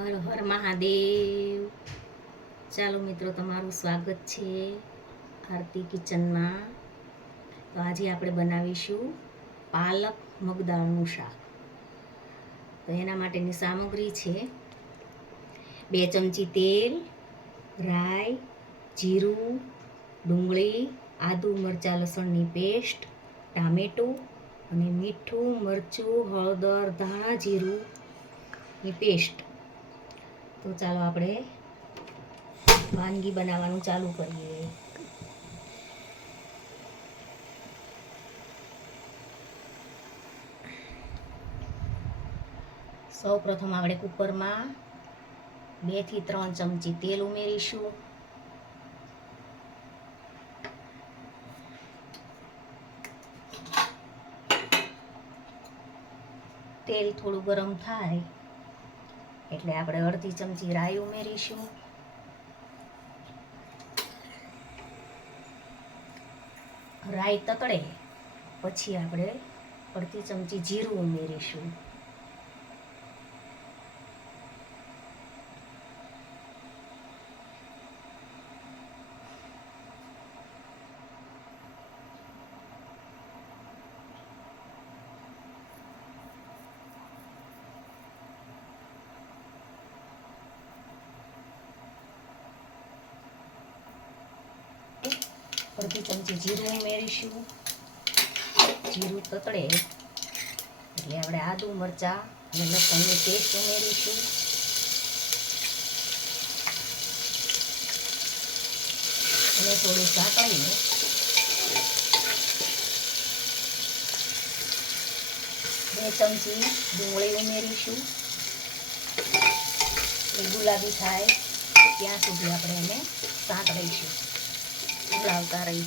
હર હર મહાદેવ. ચાલો મિત્રો, તમારું સ્વાગત છે આરતી કિચનમાં. તો આજે આપણે બનાવીશું પાલક મગદાળનું શાક. તો એના માટેની સામગ્રી છે બે ચમચી તેલ, રાઈ, જીરું, ડુંગળી, આદુ મરચાં લસણની પેસ્ટ, ટામેટું અને મીઠું, મરચું, હળદર, ધાણા, જીરું ની પેસ્ટ. તો ચાલો આપણે વાનગી બનાવવાનું ચાલુ કરીએ. સૌ પ્રથમ આપણે કુકરમાં બેથી ત્રણ ચમચી તેલ ઉમેરીશું. તેલ થોડું ગરમ થાય એટલે આપણે અડધી ચમચી રાઈ ઉમેરીશું. રાઈ તકડે પછી આપણે અડધી ચમચી જીરું ઉમેરીશું. અડધી ચમચી જીરું ઉમેરીશું. જીરું તતડે. એટલે આપણે આદુ, મરચાં અને લસણની પેસ્ટ ઉમેરીશું. અને થોડું સાંકળીને બે ચમચી ડુંગળી ઉમેરીશું. એ ગુલાબી થાય ત્યાં સુધી આપણે એને સાંકળીશું હલાવતા રહી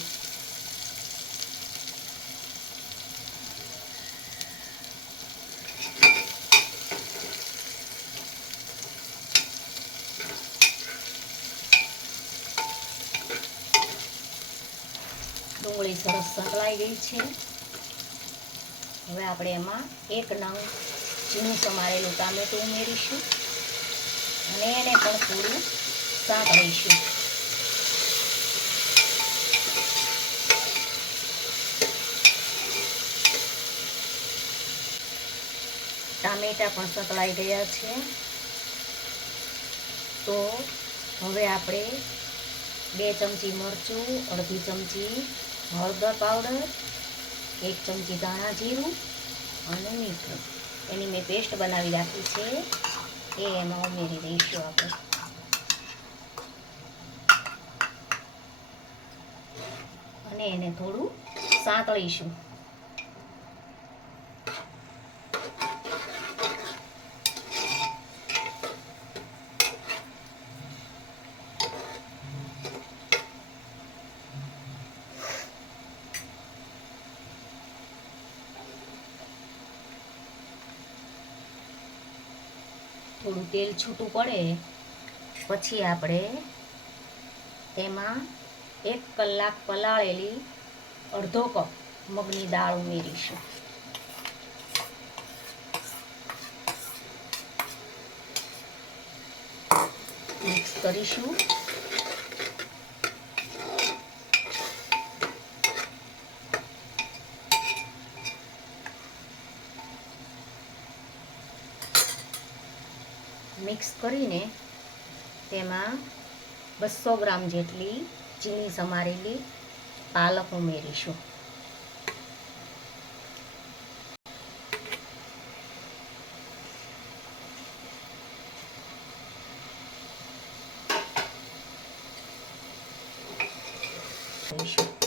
ડુંગળી સરસ સંકળાઈ ગઈ છે હવે આપણે એમાં એક નંગ ઝીણું સમારેલું ટામેટું ઉમેરીશું અને એને પણ થોડું સાંકળીશું ટામેટા પણ સકળાઈ ગયા છે. તો હવે આપણે બે ચમચી મરચું, અડધી ચમચી હળદર પાવડર, એક ચમચી ધાણા જીરું અને મીઠું. એની મેં પેસ્ટ બનાવી રાખી છે. એ એમાં ઉમેરી દઈશું આપણે. અને એને થોડું સાંતળીશું. થોડું તેલ છૂટું પડે, પછી આપણે તેમાં એક કલાક પલાળેલી અડધો કપ મગની દાળ ઉમેરીશું. મિક્સ કરીશું. મિક્સ કરીને તેમાં બસો ગ્રામ જેટલી ઝીણી સમારેલી પાલક ઉમેરીશું દઈશું.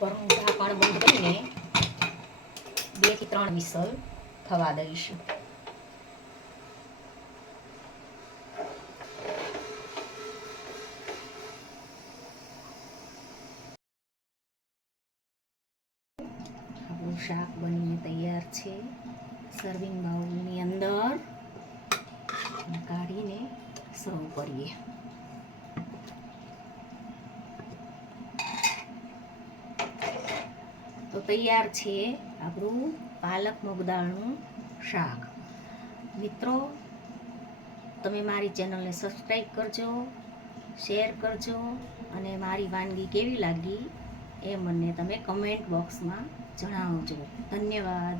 ગરમ પણ બંધ કરીને બેથી ત્રણ વિસલ થવા દઈશું. આપણું શાક બનીને તૈયાર છે. સર્વિંગ બાઉલની અંદર. કાઢીને સર્વ કરીએ. તૈયાર છે આપણું પાલક મગદાળનું શાક. મિત્રો, તમે મારી ચેનલને સબસ્ક્રાઈબ કરજો, શેર કરજો અને મારી વાનગી કેવી લાગી એ મને તમે કમેન્ટ બોક્સમાં જણાવજો. ધન્યવાદ.